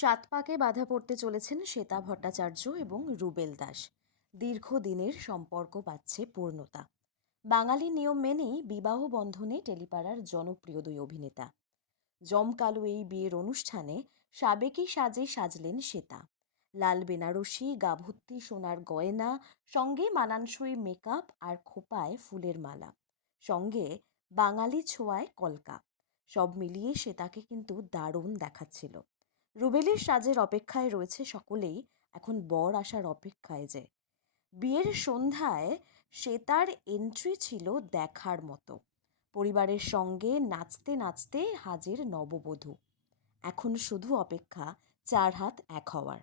সাত পাকে বাধা পড়তে চলেছেন শ্বেতা ভট্টাচার্য এবং রুবেল দাস। দীর্ঘদিনের সম্পর্ক পাচ্ছে পূর্ণতা। বাঙালি নিয়ম মেনেই বিবাহ বন্ধনে টেলিপাড়ার জনপ্রিয় দুই অভিনেতা। জমকালো এই বিয়ের অনুষ্ঠানে সাবেকি সাজে সাজলেন শ্বেতা। লাল বেনারসি, গাভত্তি, সোনার গয়না, সঙ্গে মানানসই মেকআপ আর খোপায় ফুলের মালা। সঙ্গে বাঙালি ছোঁয়ায় কলকা। সব মিলিয়ে শ্বেতাকে কিন্তু দারুণ দেখাচ্ছিল। রুবেলের সাজের অপেক্ষায় রয়েছে সকলেই এখন বর আসার অপেক্ষায় যে। বিয়ের সন্ধ্যায় সে তার এন্ট্রি ছিল দেখার মতো। পরিবারের সঙ্গে নাচতে নাচতে হাজির নববধূ। এখন শুধু অপেক্ষা, চার হাত এক হওয়ার।